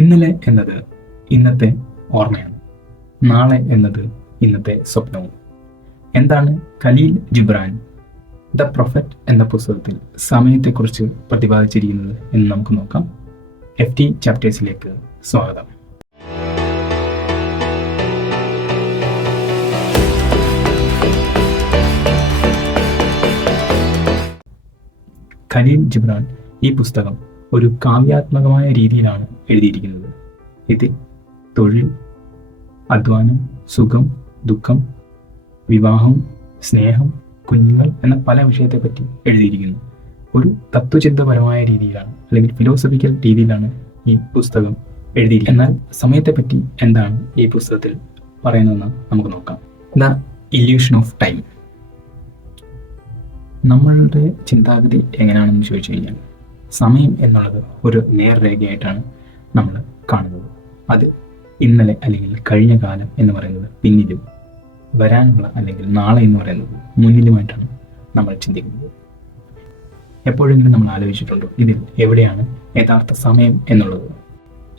ഇന്നലെ എന്നത് ഇന്നത്തെ ഓർമ്മയാണ്. നാളെ എന്നത് ഇന്നത്തെ സ്വപ്നവും. എന്താണ് ഖലീൽ ജിബ്രാൻ ദ പ്രൊഫറ്റ് എന്ന പുസ്തകത്തിൽ സമയത്തെക്കുറിച്ച് പ്രതിപാദിച്ചിരിക്കുന്നത് എന്ന് നമുക്ക് നോക്കാം. FT ചാപ്റ്റേഴ്സിലേക്ക് സ്വാഗതം. ഖലീൽ ജിബ്രാൻ ഈ പുസ്തകം ഒരു കാവ്യാത്മകമായ രീതിയിലാണ് എഴുതിയിരിക്കുന്നത്. ഇതിൽ തൊഴിൽ, അധ്വാനം, സുഖം, ദുഃഖം, വിവാഹം, സ്നേഹം, കുഞ്ഞുങ്ങൾ എന്ന പല വിഷയത്തെപ്പറ്റി എഴുതിയിരിക്കുന്നു. ഒരു തത്വചിന്തപരമായ രീതിയിലാണ്, അല്ലെങ്കിൽ ഫിലോസഫിക്കൽ രീതിയിലാണ് ഈ പുസ്തകം എഴുതിയിരിക്കുന്നത്. എന്നാൽ സമയത്തെപ്പറ്റി എന്താണ് ഈ പുസ്തകത്തിൽ പറയുന്നതെന്ന് നമുക്ക് നോക്കാം. The illusion of time. നമ്മളുടെ ചിന്താഗതി എങ്ങനെയാണെന്ന് ചോദിച്ചു കഴിഞ്ഞാൽ, സമയം എന്നുള്ളത് ഒരു നേർരേഖയായിട്ടാണ് നമ്മൾ കാണുന്നത്. അത് ഇന്നലെ അല്ലെങ്കിൽ കഴിഞ്ഞ കാലം എന്ന് പറയുന്നത് പിന്നിലും, വരാനുള്ള അല്ലെങ്കിൽ നാളെ എന്ന് പറയുന്നത് മുന്നിലുമായിട്ടാണ് നമ്മൾ ചിന്തിക്കുന്നത്. എപ്പോഴെങ്കിലും നമ്മൾ ആലോചിച്ചിട്ടുണ്ടോ ഇതിൽ എവിടെയാണ് യഥാർത്ഥ സമയം എന്നുള്ളത്?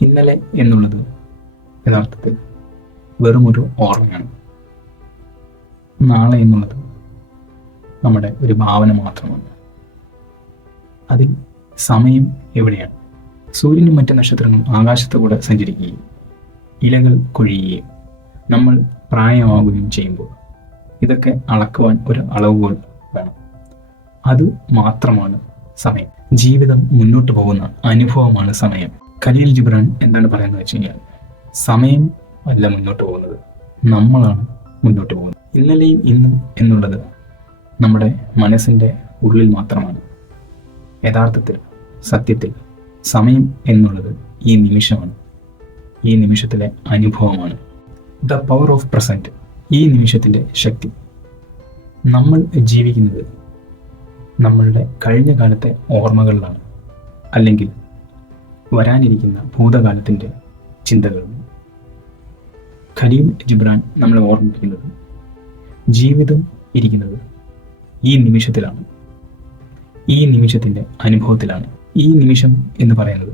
ഇന്നലെ എന്നുള്ളത് യഥാർത്ഥത്തിൽ വെറുമൊരു ഓർമ്മയാണ്. നാളെ എന്നുള്ളത് നമ്മുടെ ഒരു ഭാവന മാത്രമാണ്. അതിൽ സമയം എവിടെയാണ്? സൂര്യനും മറ്റ് നക്ഷത്രങ്ങളും ആകാശത്തുകൂടെ സഞ്ചരിക്കുകയും ഇലകൾ കൊഴിയുകയും നമ്മൾ പ്രായമാവുകയും ചെയ്യുമ്പോൾ ഇതൊക്കെ അളക്കുവാൻ ഒരു അളവുകോൽ വേണം. അത് മാത്രമാണ് സമയം. ജീവിതം മുന്നോട്ട് പോകുന്ന അനുഭവമാണ് സമയം. ഖലീൽ ജിബ്രാൻ എന്താണ് പറയുന്നത് വെച്ച് കഴിഞ്ഞാൽ, സമയം അല്ല മുന്നോട്ട് പോകുന്നത്, നമ്മളാണ് മുന്നോട്ട് പോകുന്നത്. ഇന്നലെയും ഇന്നും എന്നുള്ളത് നമ്മുടെ മനസ്സിൻ്റെ ഉള്ളിൽ മാത്രമാണ്. യഥാർത്ഥത്തിൽ, സത്യത്തിൽ സമയം എന്നുള്ളത് ഈ നിമിഷമാണ്, ഈ നിമിഷത്തിലെ അനുഭവമാണ്. ദ പവർ ഓഫ് പ്രസൻറ്റ്, ഈ നിമിഷത്തിൻ്റെ ശക്തി. നമ്മൾ ജീവിക്കുന്നത് നമ്മളുടെ കഴിഞ്ഞ കാലത്തെ ഓർമ്മകളിലാണ്, അല്ലെങ്കിൽ വരാനിരിക്കുന്ന ഭൂതകാലത്തിൻ്റെ ചിന്തകളിലാണ്. ഖലീൽ ജിബ്രാൻ നമ്മളെ ഓർമ്മിപ്പിക്കുന്നത് ജീവിതം ഇരിക്കുന്നത് ഈ നിമിഷത്തിലാണ്, ഈ നിമിഷത്തിൻ്റെ അനുഭവത്തിലാണ്. ഈ നിമിഷം എന്ന് പറയുന്നത്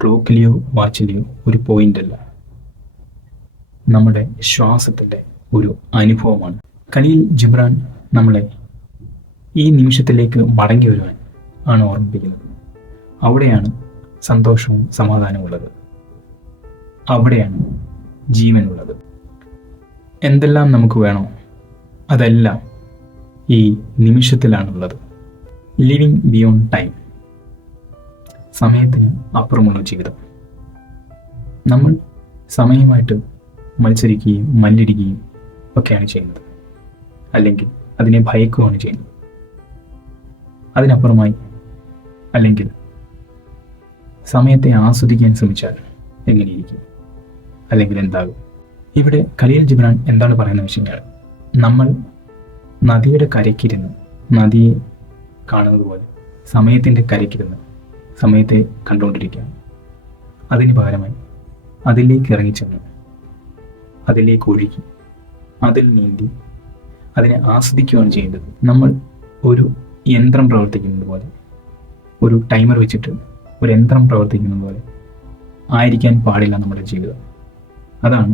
ക്ലോക്കിലെയോ വാച്ചിലെയോ ഒരു പോയിന്റ് അല്ല, നമ്മുടെ ശ്വാസത്തിൻ്റെ ഒരു അനുഭവമാണ്. ഖലീൽ ജിബ്രാൻ നമ്മളെ ഈ നിമിഷത്തിലേക്ക് മടങ്ങി വരുവാൻ ആണ് ഓർമ്മിപ്പിക്കുന്നത്. അവിടെയാണ് സന്തോഷവും സമാധാനവും ഉള്ളത്, അവിടെയാണ് ജീവനുള്ളത്. എന്തെല്ലാം നമുക്ക് വേണോ അതെല്ലാം ഈ നിമിഷത്തിലാണുള്ളത്. ലിവിങ് ബിയോണ്ട് ടൈം, സമയത്തിന് അപ്പുറമുള്ള ജീവിതം. നമ്മൾ സമയമായിട്ട് മത്സരിക്കുകയും മല്ലിടുകയും ഒക്കെയാണ് ചെയ്യുന്നത്, അല്ലെങ്കിൽ അതിനെ ഭയക്കുകയാണ് ചെയ്യുന്നത്. അതിനപ്പുറമായി, അല്ലെങ്കിൽ സമയത്തെ ആസ്വദിക്കാൻ ശ്രമിച്ചാൽ എങ്ങനെയിരിക്കും, അല്ലെങ്കിൽ എന്താകും? ഇവിടെ ഖലീൽ ജിബ്രാൻ എന്താണ് പറയുന്നത് വെച്ച് കഴിഞ്ഞാൽ, നമ്മൾ നദിയുടെ കരയ്ക്കിരുന്ന് നദിയെ കാണുന്നത് പോലെ സമയത്തിൻ്റെ കരയ്ക്കിരുന്ന് സമയത്തെ കണ്ടുകൊണ്ടിരിക്കുകയാണ്. അതിന് പകരമായി അതിലേക്ക് ഇറങ്ങിച്ചെന്ന്, അതിലേക്ക് ഒഴുകി, അതിൽ നീന്തി അതിനെ ആസ്വദിക്കുകയാണ് ചെയ്യുന്നത്. നമ്മൾ ഒരു യന്ത്രം പ്രവർത്തിക്കുന്നത് പോലെ, ഒരു ടൈമർ വെച്ചിട്ട് ഒരു യന്ത്രം പ്രവർത്തിക്കുന്നത് പോലെ ആയിരിക്കാൻ പാടില്ല നമ്മുടെ ജീവിതം. അതാണ്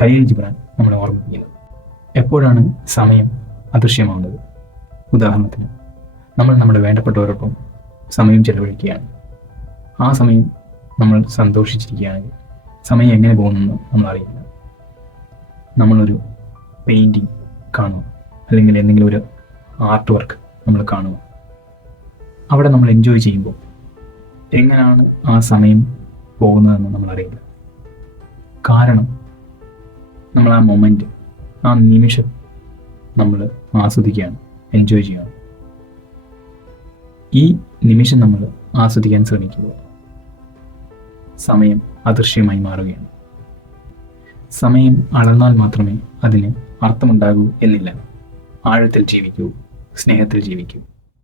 ഖലീൽ ജിബ്രാൻ നമ്മളെ ഓർമ്മിപ്പിക്കുന്നത്. എപ്പോഴാണ് സമയം അദൃശ്യമാവുന്നത്? ഉദാഹരണത്തിന്, നമ്മൾ നമ്മുടെ വേണ്ടപ്പെട്ടവരൊപ്പം സമയം ചെലവഴിക്കുകയാണ്. ആ സമയം നമ്മൾ സന്തോഷിച്ചിരിക്കുകയാണെങ്കിൽ സമയം എങ്ങനെ പോകുന്നെന്ന് നമ്മൾ അറിയില്ല. നമ്മളൊരു പെയിൻറ്റിങ് കാണുക, അല്ലെങ്കിൽ എന്തെങ്കിലും ഒരു ആർട്ട് വർക്ക് നമ്മൾ കാണുക, അവിടെ നമ്മൾ എൻജോയ് ചെയ്യുമ്പോൾ എങ്ങനെയാണ് ആ സമയം പോകുന്നതെന്ന് നമ്മളറിയില്ല. കാരണം നമ്മൾ ആ മൊമെൻ്റ്, ആ നിമിഷം നമ്മൾ ആസ്വദിക്കുകയാണ്, എൻജോയ് ചെയ്യുകയാണ്. ഈ നിമിഷം നമ്മൾ ആസ്വദിക്കാൻ ശ്രമിക്കുക, സമയം അദൃശ്യമായി മാറുകയാണ്. സമയം അളന്നാൽ മാത്രമേ അതിന് അർത്ഥമുണ്ടാകൂ എന്നില്ല. ആഴത്തിൽ ജീവിക്കൂ, സ്നേഹത്തിൽ ജീവിക്കൂ.